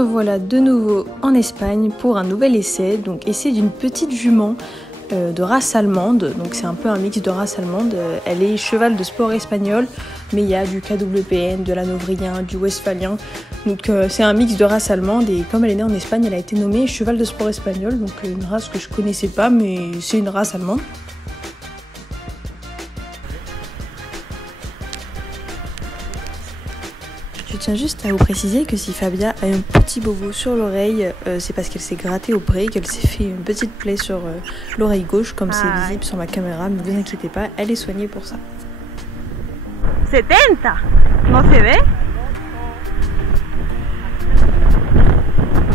revoilà de nouveau en Espagne pour un nouvel essai, donc essai d'une petite jument de race allemande, donc c'est un peu un mix de race allemande. Elle est cheval de sport espagnol, mais il y a du KWPN, de l'Hanovrien, du Westphalien, donc c'est un mix de race allemande et comme elle est née en Espagne, elle a été nommée cheval de sport espagnol, donc une race que je connaissais pas, mais c'est une race allemande. Je tiens juste à vous préciser que si Fabia a un petit bobo sur l'oreille, c'est parce qu'elle s'est grattée au pré, qu'elle s'est fait une petite plaie sur l'oreille gauche, comme c'est visible sur ma caméra, mais ne vous inquiétez pas, elle est soignée pour ça. 70, no se ve.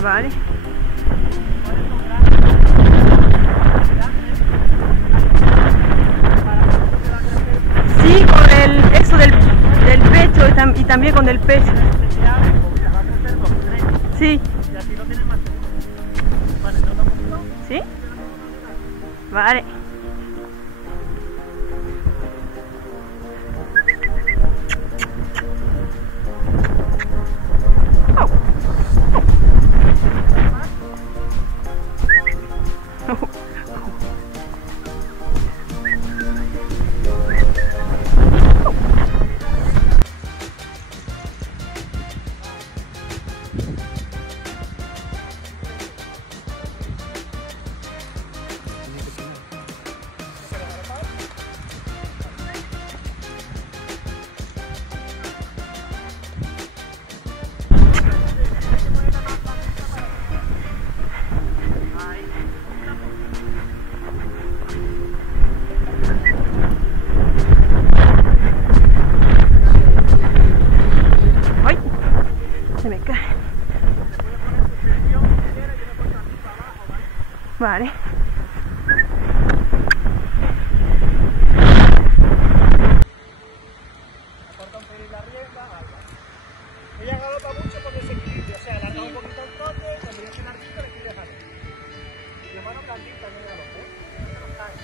Vale. Sí, con eso del pecho y también con el pecho. Sí. ¿Sí? Vale. Vale. Corta un pelín la rienda, alba. Ella galopa mucho por desequilibrio, o sea, alarga un poquito el trote, cuando ya esté larguito le quiere dejar. Y mano blandita en el galope, que no cae.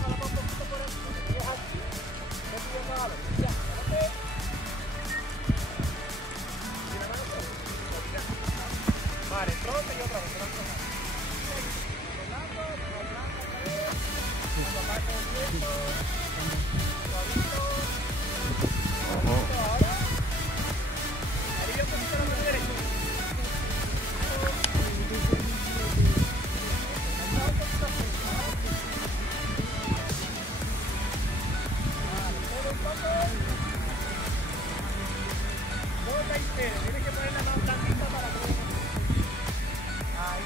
Galopa un poquito por aquí, cuando quieres aquí, no pidiendo galope, ya, galope. Vale, trote y otra vez, tienes que poner la mano blandita para que... Ahí.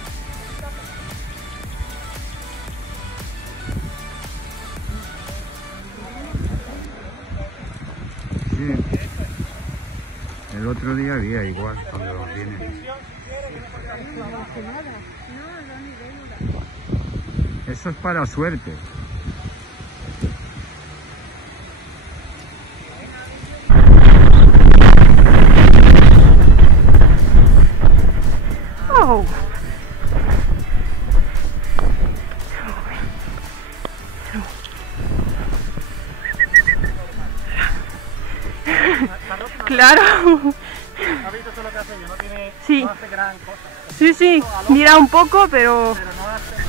Sí. El otro día había igual cuando viene. Eso es para suerte. Oh. Claro. ¿Has visto todo lo que hace yo? No tiene, Sí. no hace gran cosa. Sí, sí, mira un poco, pero... Pero no hace...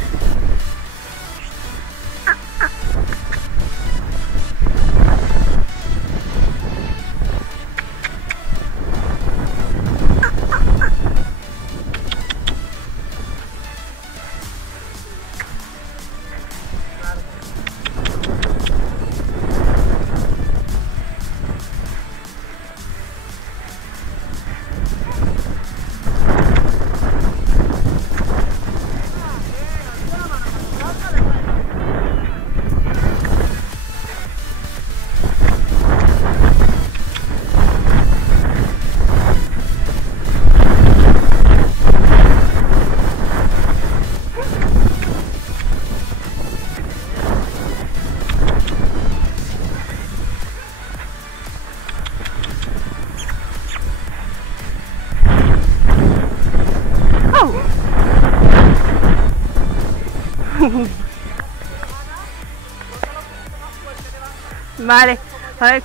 Vale, a ver.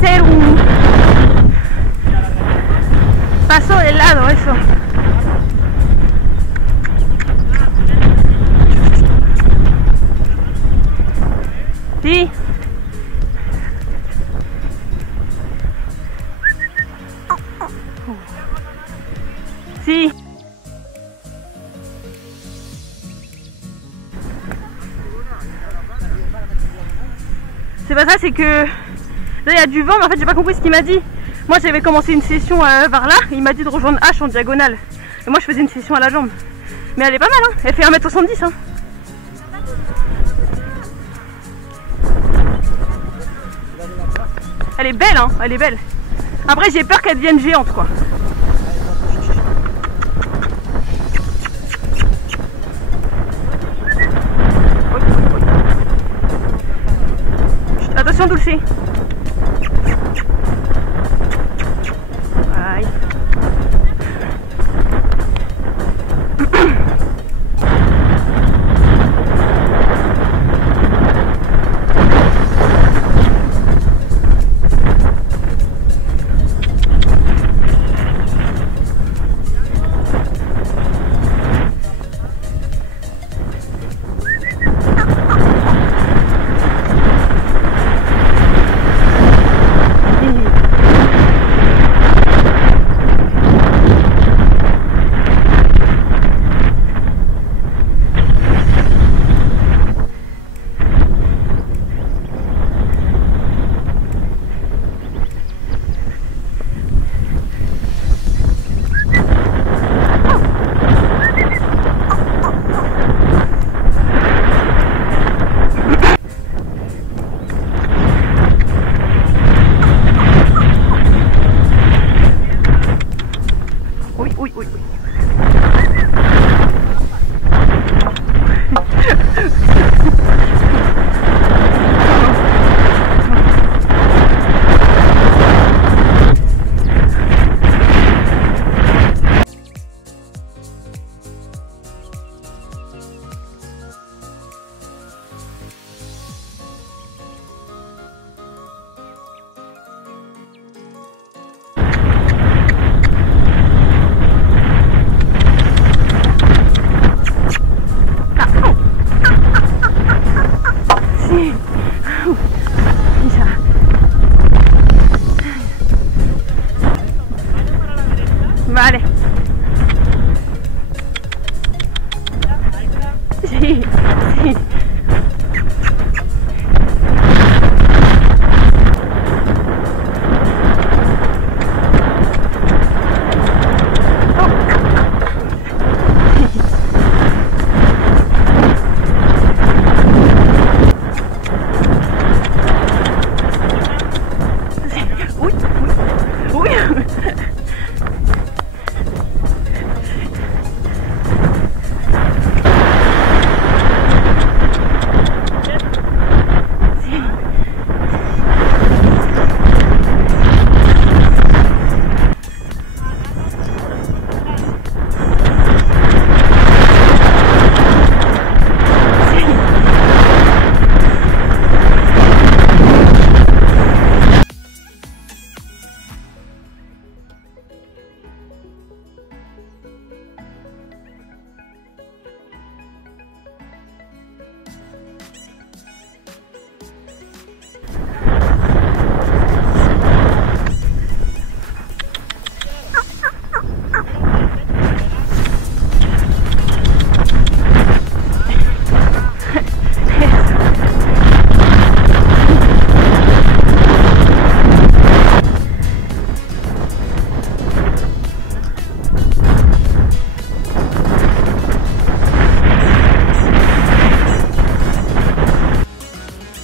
hacer un paso de lado, eso. Sí. Sí. C'est pas ça, c'est que là il y a du vent, mais en fait j'ai pas compris ce qu'il m'a dit. Moi j'avais commencé une session vers là, il m'a dit de rejoindre H en diagonale. Et moi je faisais une session à la jambe. Mais elle est pas mal, hein. Elle fait 1m70 hein. Elle est belle, hein, elle est belle. Après j'ai peur qu'elle devienne géante quoi. Attention Dulce. Aïe. Vale. Sí, sí. Uy, uy, uy.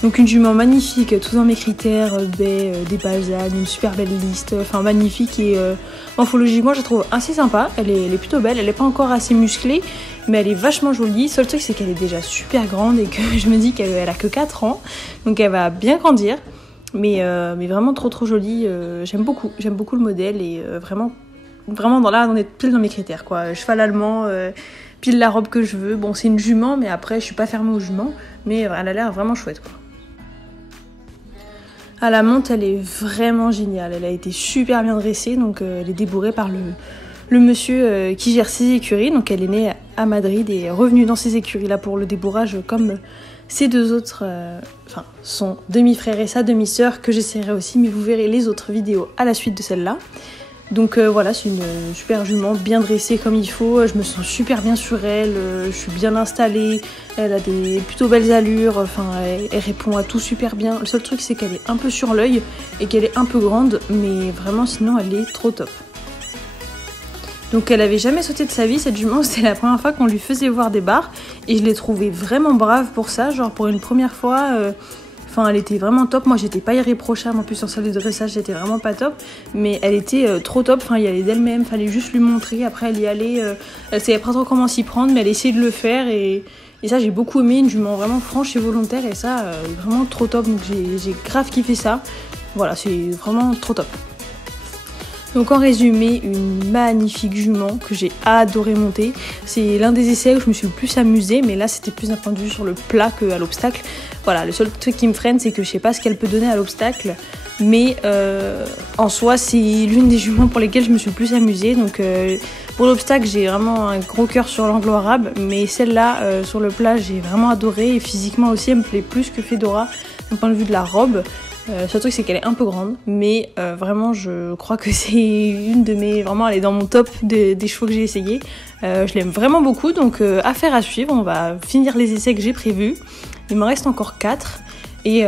Donc une jument magnifique, tout dans mes critères, baie, des balsanes, une super belle liste, enfin magnifique et morphologiquement je la trouve assez sympa, elle est plutôt belle, elle n'est pas encore assez musclée mais elle est vachement jolie. Seul truc c'est qu'elle est déjà super grande et que je me dis qu'elle a que 4 ans, donc elle va bien grandir, mais vraiment trop jolie, j'aime beaucoup le modèle et vraiment on est pile dans mes critères quoi, cheval allemand, pile la robe que je veux, bon c'est une jument mais après je suis pas fermée aux juments, mais elle a l'air vraiment chouette quoi. À la monte, elle est vraiment géniale. Elle a été super bien dressée, donc elle est débourrée par le monsieur qui gère ses écuries. Donc elle est née à Madrid et est revenue dans ces écuries-là pour le débourrage comme ses deux autres, enfin son demi-frère et sa demi-sœur que j'essaierai aussi, mais vous verrez les autres vidéos à la suite de celle-là. Donc voilà, c'est une super jument bien dressée comme il faut, je me sens super bien sur elle, je suis bien installée, elle a des plutôt belles allures, enfin elle répond à tout super bien. Le seul truc c'est qu'elle est un peu sur l'œil et qu'elle est un peu grande, mais vraiment sinon elle est trop top. Donc elle avait jamais sauté de sa vie cette jument, c'était la première fois qu'on lui faisait voir des barres et je l'ai trouvée vraiment brave pour ça, genre pour une première fois... Enfin, elle était vraiment top. Moi, j'étais pas irréprochable. En plus, en salle de dressage, j'étais vraiment pas top. Mais elle était trop top. Enfin, il y allait d'elle-même. Fallait juste lui montrer. Après, elle y allait. Elle savait pas trop comment s'y prendre, mais elle essayait de le faire. Et ça, j'ai beaucoup aimé. Une jument vraiment franche et volontaire. Et ça, vraiment trop top. Donc, j'ai grave kiffé ça. Voilà, c'est vraiment trop top. Donc en résumé, une magnifique jument que j'ai adoré monter. C'est l'un des essais où je me suis le plus amusée, mais là c'était plus d'un point de vue sur le plat qu'à l'obstacle. Voilà, le seul truc qui me freine, c'est que je sais pas ce qu'elle peut donner à l'obstacle, mais en soi c'est l'une des juments pour lesquelles je me suis le plus amusée. Donc pour l'obstacle, j'ai vraiment un gros cœur sur l'anglo-arabe, mais celle-là sur le plat, j'ai vraiment adoré et physiquement aussi elle me plaît plus que Fedora d'un point de vue de la robe. Le seul truc c'est qu'elle est un peu grande, mais vraiment je crois que c'est une de mes... Vraiment elle est dans mon top des chevaux que j'ai essayé. Je l'aime vraiment beaucoup, donc affaire à suivre, on va finir les essais que j'ai prévus. Il me reste encore 4 et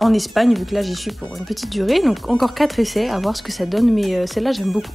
en Espagne, vu que là j'y suis pour une petite durée, donc encore 4 essais, à voir ce que ça donne, mais celle-là j'aime beaucoup.